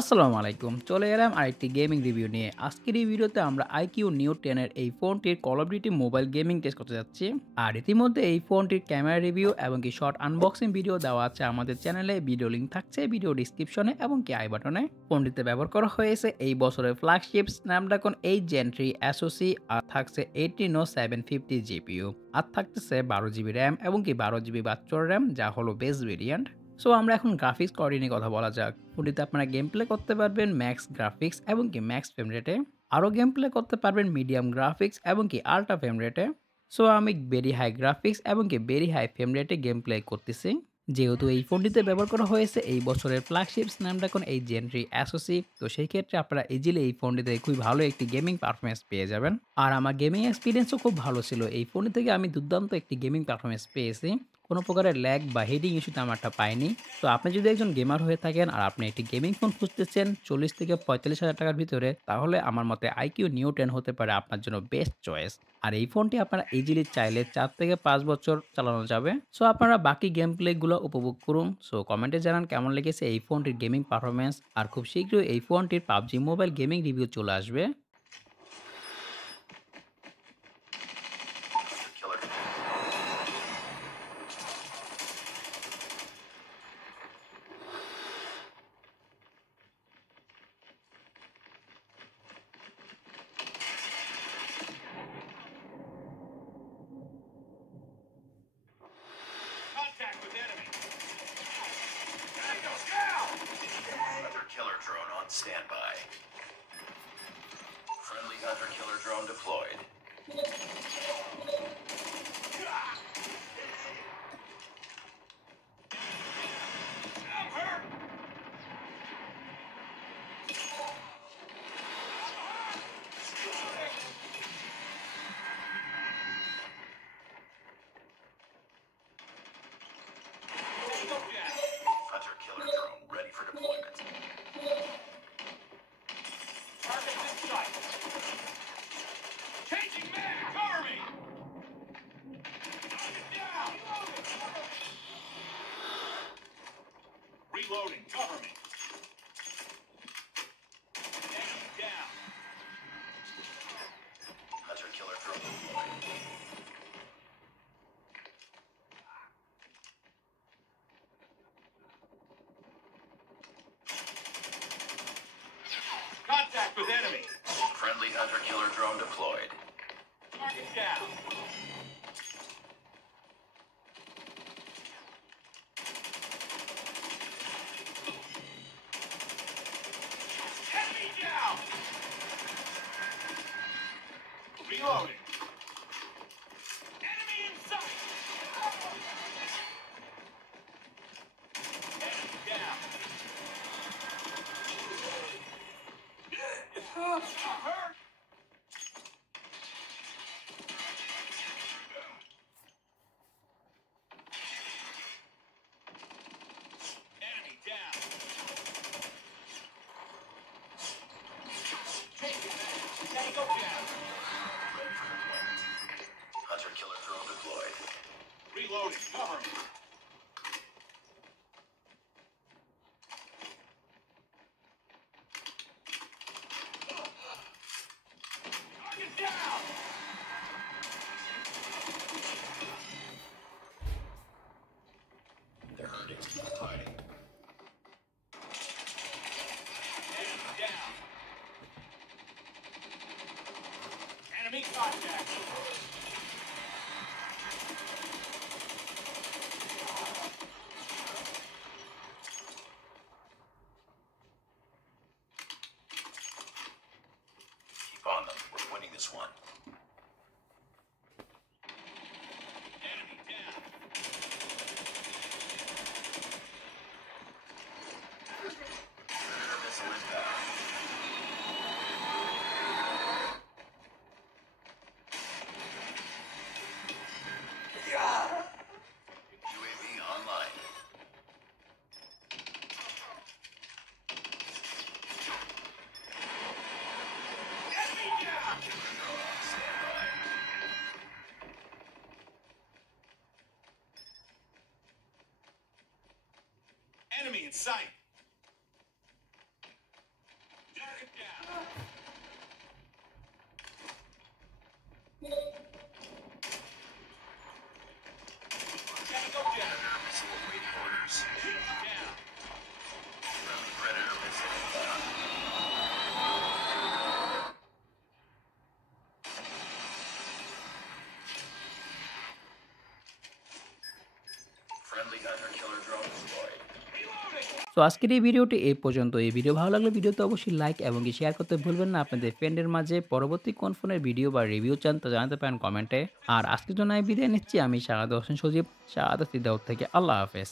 আসসালামু আলাইকুম। চলে এলাম আরেকটি গেমিং রিভিউ নিয়ে। আজকের এই ভিডিওতে আমরা iQOO Neo 10 এর এই ফোনটির Call of Duty mobile gaming test করতে যাচ্ছি। আর ইতিমধ্যে এই ফোনটির ক্যামেরা রিভিউ এবং কি শর্ট আনবক্সিং ভিডিও দেওয়া আছে আমাদের চ্যানেলে। ভিডিও লিঙ্ক থাকছে ভিডিও ডেসক্রিপশনে এবং কি আই বাটনে। ফোনটিতে ব্যবহার করা হয়েছে এই বছরের ফ্ল্যাগশিপ Snapdragon 8 Gen 3 SoC আর থাকছে Adreno 750 GPU। আর থাকতেছে 12 GB RAM এবং কি 12 GB ভার্চুয়াল RAM যা হলো বেস ভেরিয়েন্ট। সো আমরা এখন গ্রাফিক্স কোয়ালিটি নিয়ে কথা বলা যাক। ফোনটিতে আপনারা গেম প্লে করতে পারবেন ম্যাক্স গ্রাফিক্স এবং কি ম্যাক্স ফ্রেম রেটে। আরও গেম প্লে করতে পারবেন মিডিয়াম গ্রাফিক্স এবং কি আল্ট্রা ফ্রেম রেটে। সো আমি ভেরি হাই গ্রাফিক্স এবং কি ভেরি হাই ফ্রেম রেটে গেম প্লে করতেছি। যেহেতু এই ফোনটিতে ব্যবহার করা হয়েছে এই বছরের ফ্ল্যাগশিপ Snapdragon 8 Gen 3 SoC, তো সেই ক্ষেত্রে আপনারা ইজিলি এই ফোনটিতে খুবই ভালো একটি গেমিং পারফরম্যান্স পেয়ে যাবেন। আর আমার গেমিং এক্সপিরিয়েন্সও খুব ভালো ছিল। এই ফোনটি থেকে আমি দুর্দান্ত একটি গেমিং পারফরম্যান্স পেয়েছি। কোনো প্রকারের ল্যাগ বা হিটিং ইস্যু তেমন একটা পাইনি। তো আপনি যদি একজন গেমার হয়ে থাকেন আর আপনি একটি গেমিং ফোন খুঁজতেছেন ৪০ থেকে ৪৫,০০০ টাকার ভিতরে, তাহলে আমার মতে iQOO Neo 10 হতে পারে আপনার জন্য বেস্ট চয়েস। আর এই ফোনটি আপনারা ইজিলি চাইলে ৪ থেকে ৫ বছর চালানো যাবে। সো আপনারা বাকি গেম প্লে গুলো উপভোগ করুন। সো কমেন্টে জানান কেমন লেগেছে এই ফোনটির গেমিং পারফরম্যান্স। আর খুব শীঘ্রই এই ফোনটির PUBG মোবাইল গেমিং রিভিউ চলে আসবে। Killer. Contact with enemy. Tango's down! Hunter killer drone on standby. Friendly hunter killer drone deployed. I'm hurt! Tango down! Hunter killer drone ready for deployment. Target in sight. Changing mag! Cover me! Target down! Reloading! Cover me! Enemy down! Hunter killer drone deployed. Contact with enemy! Friendly hunter killer drone deployed. Target down! Enemy down! Reloading! Enemy in sight! Enemy down! I'm hurt! Enemy down! Tango down! Ready for deployment. Hunter killer drone deployed. Reloading. Cover me. Target down! They're hurting. Hiding. Enemy down! Enemy contact! Keep on them. We're winning this one. Enemy down! Missile inbound. UAV online. Enemy down! Drone on standby. Enemy in sight. Friendly predator missile inbound. Friendly hunter-killer drone deployed. So আজকের এই ভিডিওটি এই পর্যন্ত। এই ভিডিও ভালো লাগলে ভিডিওতে অবশ্যই লাইক এবং শেয়ার করতে ভুলবেন না। আপনাদের ফ্রেন্ডের মাঝে পরবর্তী কোন ফোনের ভিডিও বা রিভিউ চান তা জানাতে পারেন কমেন্টে। আর আজকের জন্য আমি বিদায় নিচ্ছি। আমি শাহাদাত হোসেন সজীব, শাহাদাত সিদ্দাউর থেকে। আল্লাহ হাফেজ।